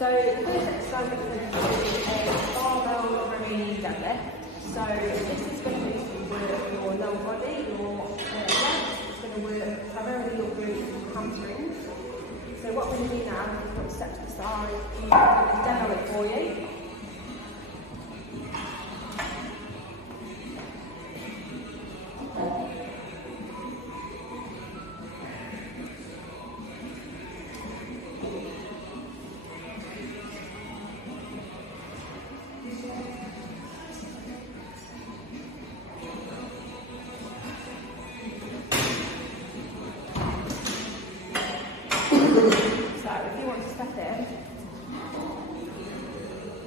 So the first exercise we're going to do is a barbell Romanian deadlift. So this is going to work your lower body, your legs. It's going to work primarily your glutes and hamstrings. So what we're going to do now is put a step to the side. I'm going to demo it for you.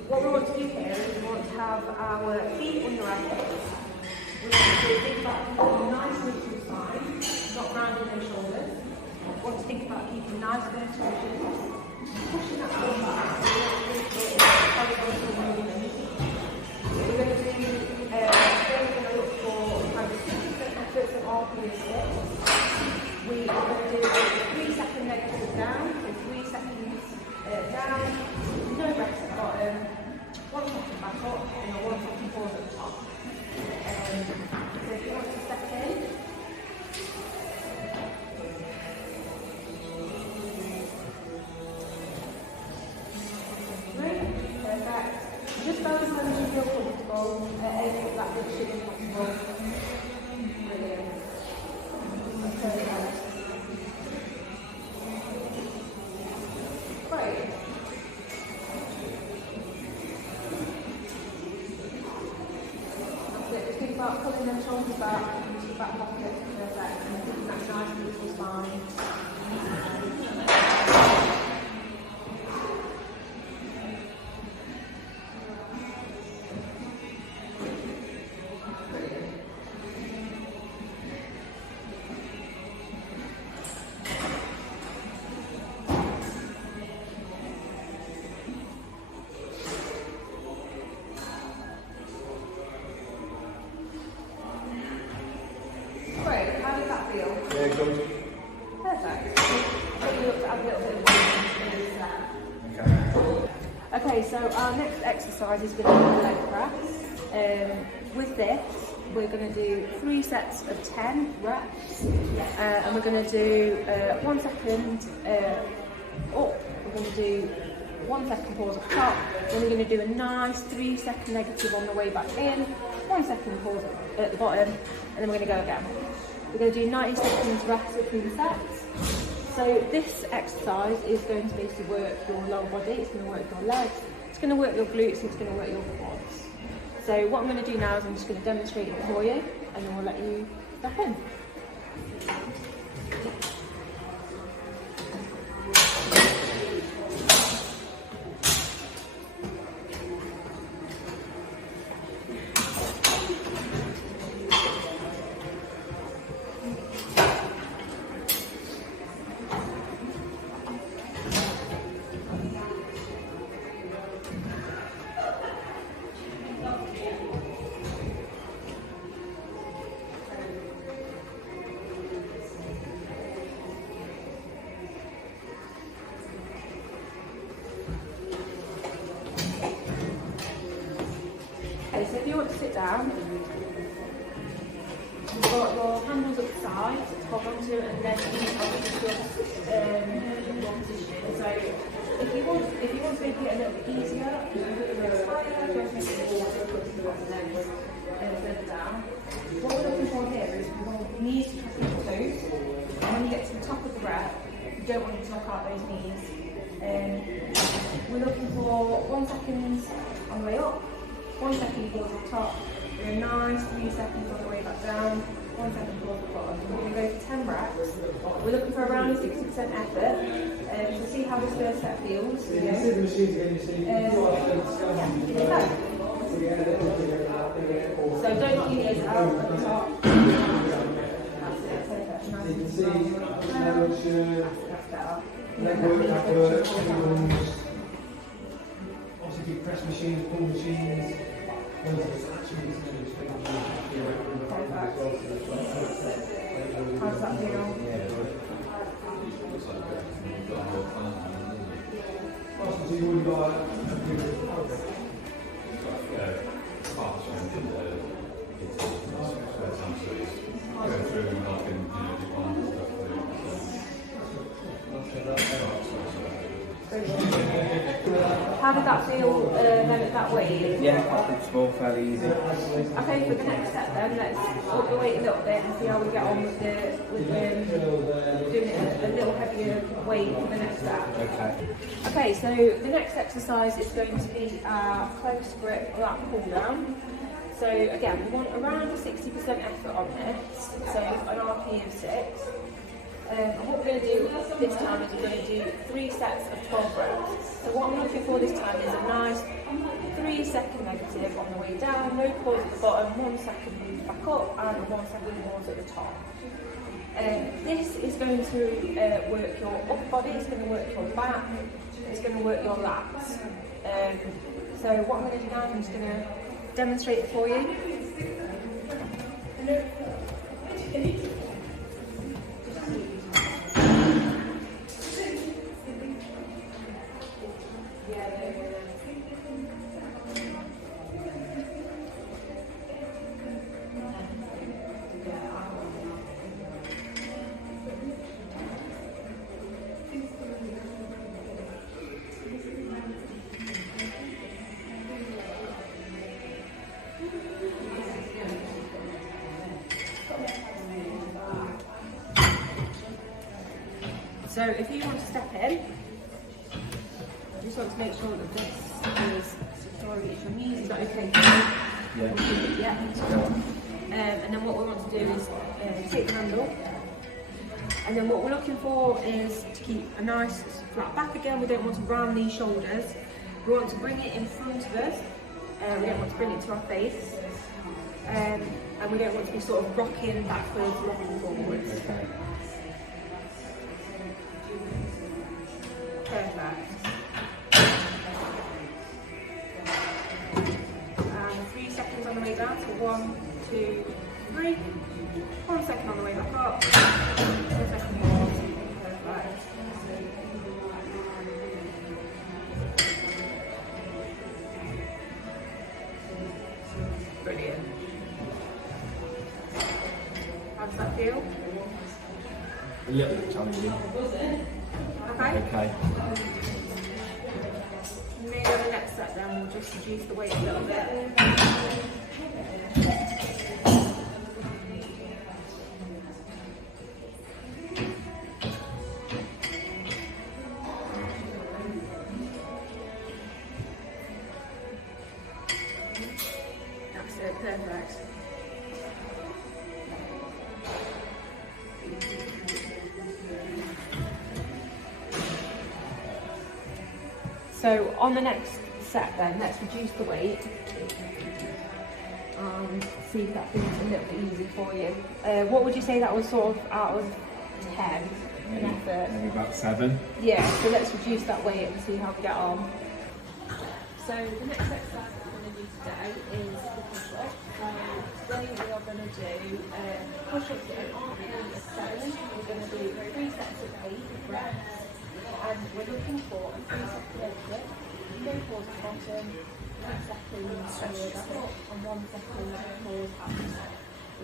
What we want to do here is we want to have our feet under our hips. We want to think about keeping nice and to the side, not rounding those shoulders. We want to think about keeping nice vertical shoulders, pushing that forward back. We're going to do, we're going to look for kind of 60% efforts of RPE sits. We are going to do a 3-second negative down, so 3 seconds down, no rest at the bottom, 1 second back up, and a 1 second pause at the top. So if you want to step in, perfect. Just go as long as you feel comfortable, aiming for that big shit as possible. Brilliant. Perfect. Great. That's it. Just think about pulling them shoulders back into the back pocket. Perfect. And keeping that nice beautiful spine. Great, how did that feel? Yeah, good. Perfect. So we look to add a little bit of movement there. Okay, so our next exercise is going to be leg press. With this, we're going to do 3 sets of 10 reps, and we're going to do 1 second up. We're going to do 1 second pause at the top. Then we're going to do a nice 3-second negative on the way back in. 1 second pause at the bottom, and then we're going to go again. We're going to do 90 seconds rest between sets. So this exercise is going to basically work your lower body, it's going to work your legs, it's going to work your glutes, and it's going to work your quads. So what I'm going to do now is I'm just going to demonstrate it for you, and then we'll let you step in. Okay, so if you want to sit down, you've got your handles at the side to hold on to, and then you adjust your position. So if you want to make it a little bit easier, you can put your legs higher, just make it easier, put your legs further down. What we're looking for here is we want your knees to touch your toes, and when you get to the top of the rep, you don't want to knock out those knees. We're looking for 1 second on the way up, 1 second pause at the top, do a nice 3 seconds on the way back down, 1 second pause at the bottom. We're going to go for 10 reps. We're looking for around a 60% effort. So see how this first set feels. So don't keep your ears out at the top. That's it, perfect. Nice and strong. That's better. Obviously, press machines, pull machines. How's that feel? we've got a big How did that feel then at that weight? Yeah, quite comfortable, fairly easy. Okay, for the next step then, let's up the weight a little bit and see how we get on with doing it a little heavier weight for the next step. Okay. Okay, so the next exercise is going to be our close grip lat pull down. So again, we want around a 60% effort on this, so an RP of 6. And what we're going to do this time is we're going to do 3 sets of 12 reps. So what I'm looking for this time is a nice 3-second negative on the way down, no pause at the bottom, 1 second move back up, and 1 second pause at the top. This is going to work your upper body, it's going to work your back, it's going to work your lats. So what I'm going to do now, I'm just going to demonstrate it for you. So if you want to step in, I just want to make sure that this is secure against your knees. Is that okay for you? Yeah. Yeah. And then what we want to do is take the handle. And then what we're looking for is to keep a nice flat back again. We don't want to round these shoulders. We want to bring it in front of us. We don't want to bring it to our face. And we don't want to be sort of rocking backwards, rocking forwards. Okay. Perfect. And 3 seconds on the way down, so 1, 2, 3. 1 second on the way back up. 1 second more. Perfect. Brilliant. How does that feel? A little bit challenging. Okay. Okay. Maybe on the next set then we'll just reduce the weight a little bit. That's it, perfect. So on the next set then, let's reduce the weight and see if that feels a little bit easy for you. What would you say that was sort of out of 10 in effort? Maybe about 7. Yeah, so let's reduce that weight and see how we get on. So the next exercise that we're going to do today is the push-up. Today we are going to do push-ups at an RP of 7. We're going to do 3 sets of 8 reps. And we're looking for a 3-second exit, no pause at the bottom, 1 second pause up, and 1 second pause out.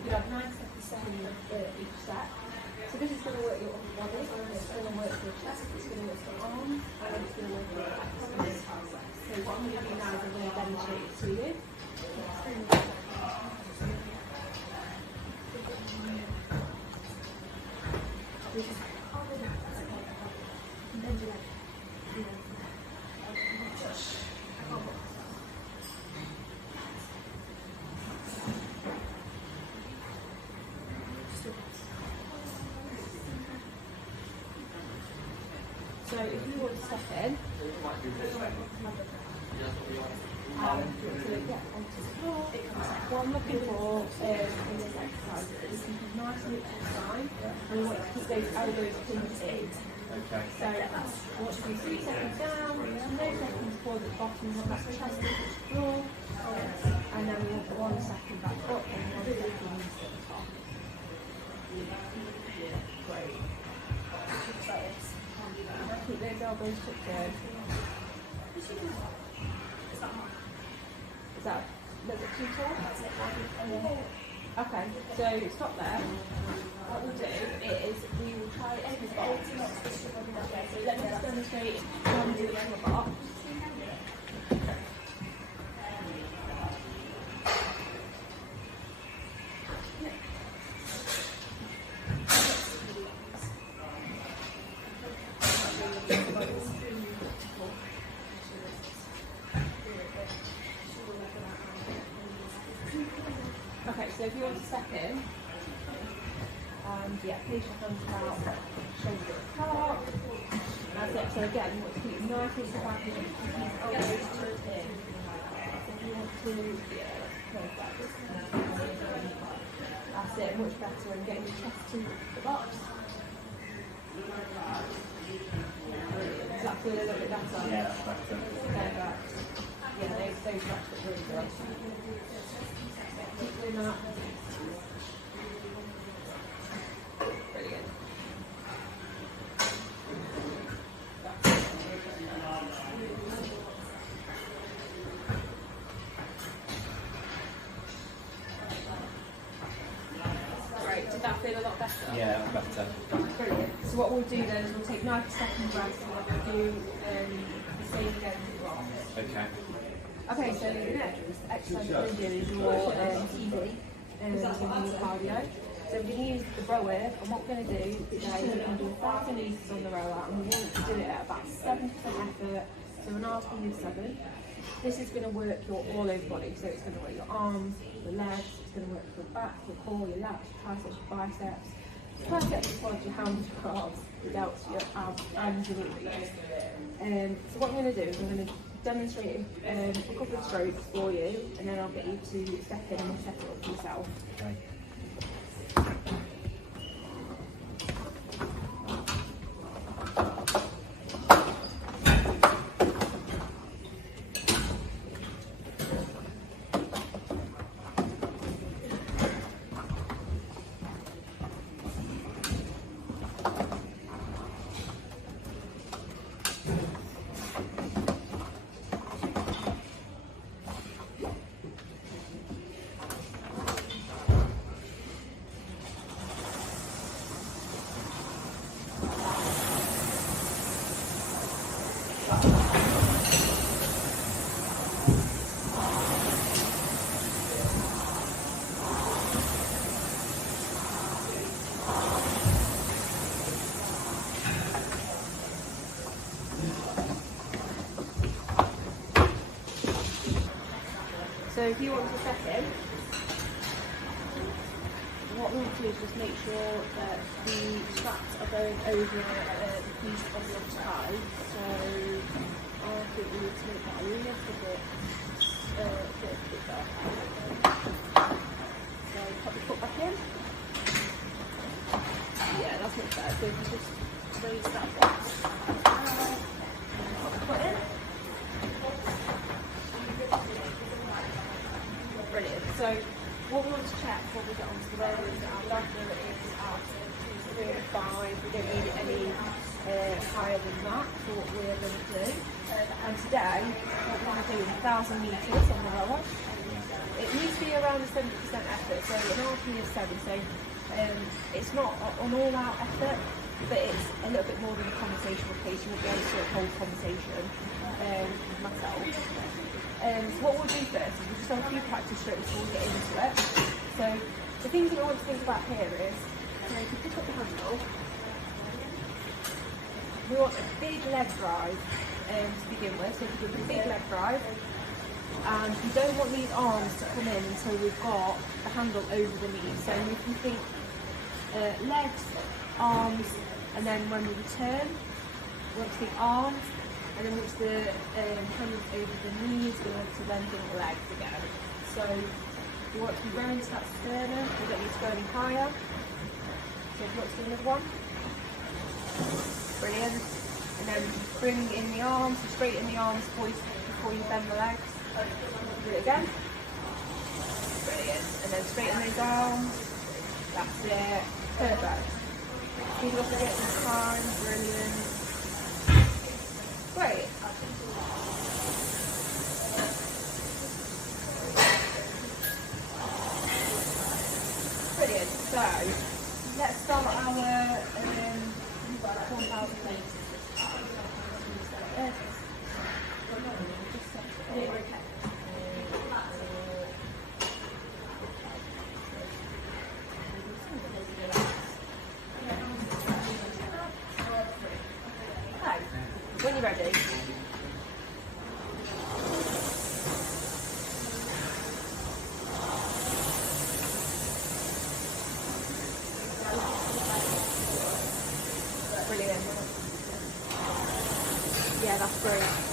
We're going to have 9 seconds each set. So this is going to work your upper body, it's going to work your chest, it's going to work your arms, and it's going to work your back and your triceps. So what I'm going to do now is I'm going to demonstrate it to you. So if you want to step in, what I'm looking for in this exercise is you can nice and side, and we want to keep those elbows pinned in. Okay. So I want to do 3 seconds down, no seconds pause at the bottom, we want that chest to touch the floor, and then we want 1 second back up and 1 second at the top. Great. Just like this. Keep those elbows tucked in. that a little bit too tall? Okay, so stop there. What we'll do is we will try every box. So let me just demonstrate how to do the other box. Okay, so if you want to step in, and yeah, place your hands out, shoulders apart. That's it. So again, you want to keep nice into the back of your elbows tucked in. So if you want to, yeah, perfect. That's it, much better, and getting your chest to the box. Does that feel a little bit better? Yeah, that's better. Perfect. Yeah, those reps look really good. Keep doing that. Brilliant. Great, did that feel a lot better? Yeah, better. Brilliant. So what we'll do then is we'll take 90 second breaths and then we'll do the same again to the rocks. Okay. Okay, so the next exercise we're going to do is your CV and your cardio. So we're going to use the rower, and what we're going to do today is we're going to do 1,000 metres on the rower, and we want to do it at about 7% effort, so an hour's going to do 7. This is going to work your all over body, so it's going to work your arms, your legs, it's going to work your back, your core, your lats, your triceps, your biceps. Perfect for your hands, your calves, your delts, your abs, and your glutes. So what I'm going to do is I'm going to demonstrate a couple of strokes for you, and then I'll get you to step in and set it up for yourself. Okay. So if you want to set in, what we want to do is just make sure that the straps are going over the piece of your tie. So I think we need to make that a little bit bigger. So pop your foot back in. Yeah, that's much better. So if you just raise that box, pop the foot in. Brilliant. So what we want to check before we get onto the road is that our blood level is at 305. We don't need it any higher than that for what we're going to do. And today, what we're going to do is 1,000 metres on the rower. It needs to be around a 70% effort, so an RP is 7, so it's not an all-out effort, but it's a little bit more than a conversational pace. You won't be able to hold conversation with myself. So what we'll do first is we'll just have a few practice strokes before we get into it. So the things that I want to think about here is, if you pick up the handle, we want a big leg drive to begin with. So if you do a big leg drive, and you don't want these arms to come in until we've got the handle over the knee. So if you think legs, arms, and then when we return, we want to think arms, and then once the hands over the knees, we want to then think legs again. So you want to be very into that sternum, we don't need to go any higher. So if you want to do another one. Brilliant. And then bring in the arms, so straighten the arms before you bend the legs. Do it again. Brilliant. And then straighten those arms. That's it. Perfect. Keep up again this time. Brilliant. Great. let's start our 1,000 meters. Okay, when you're ready. Brilliant. Yeah, that's great.